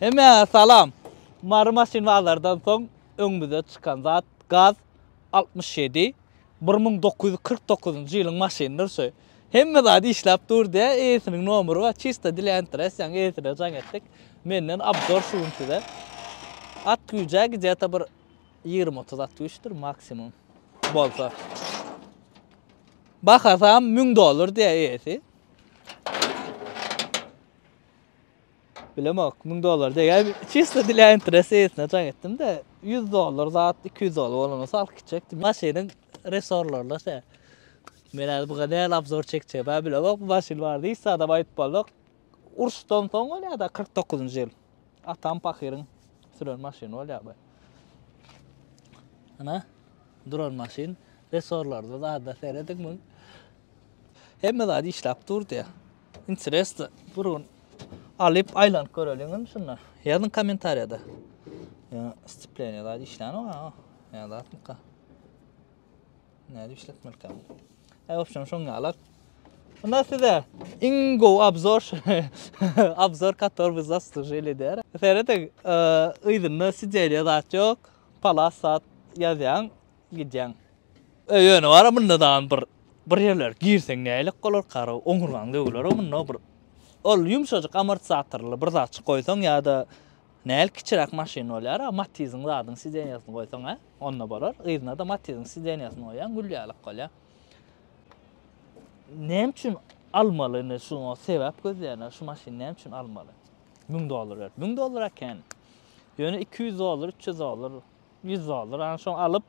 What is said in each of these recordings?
Heme salam. Marı maşinalardan soň öňümüze çykan zat gaz 67 1949-njy ýylyň maşinalar söý. Hemme zat işläp durdy, esiniň nomery we çista dilentres, ýa-ni esine jaň etdik. Menden abzor şuňçyda. At güýjäk jeta bir 20-30 at güýçdir maksimum bolsa. Bakasam $1000 diýe esi. Bilemek $1000 diye çista dilentres esine jaň etdim de $100 zat $200 bolany salyk çekdim. Maşynyň resorlarla se. Men bu kadar abzor çekçe. Ben bilemek bu maşyn bardy. Issa da aýdyp boldyk. Urşdan soň bolýar da 49-njy ýyl. Atam pakyryň süren maşyny bolýar bu. Ana duran maşyn resorlarda da seredik mi? Hemme zat işläp durdy. Interesli. Burun alyp aýlanyp görelim şunlar. Ýazyn kommentariýada. Ya stipleniýada işläni var. Ya da atmaka. Näde işletmelkem. Opsiyon şoňa alak. Onda size ingo abzor abzor kator biz astujeli der. Seredik ýygyny sijelýa zat ýok. Palasat ýazýan gidýän. Ýöne bar mundan bir ýerler girseň nälik bolar kara oňurgaň döwler mundan bir ol ýumşajyk amortisatorly bir zat goýsaň ýa-da näl kiçirak maşyn bolýar, Matizň zadyň sidenýasyny goýsaň ha, onda bolar. Ýygyna da Matizň sidenýasyny goýan gülýärlik bolýar. Näme üçin almaly, şunu sebäp gözleýär, şu maşyny näme üçin almaly? $1000. $1000 eken. Ýöne $200, $300, $100, ana şoň alyp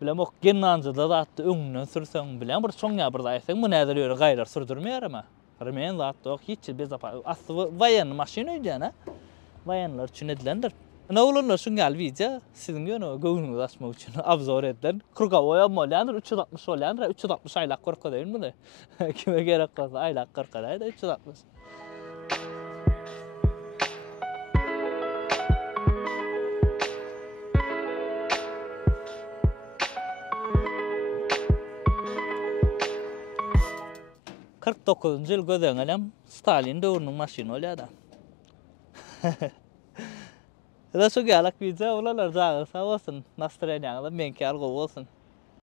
bilemek genanjyda zatdy öňünden sürseň bilen bir şoňa bir aýsaň, bu näder ýöre gaýrar sürdürmeýärmi? Men zatdy ýok, hiç bezapa. Asly wayan maşyna öýdän ha. Wayanlar üçin edilendir. Ana olanlar şoňa albyja, siziň ýöne göwnüňizi açmak üçin abzor edilen. Kurgawa bolýandyr, 360 bolýandyr, 360 aýlak gurka diýin bunu. Kime gerek bolsa aýlak gurka diýdi, 360. Ýyl gözeňelem Stalin döwrüniň maşyny bolýar da. Da şu galak bize olalar zağı sağ olsun. Nastroyeniňizde menki algo bolsun.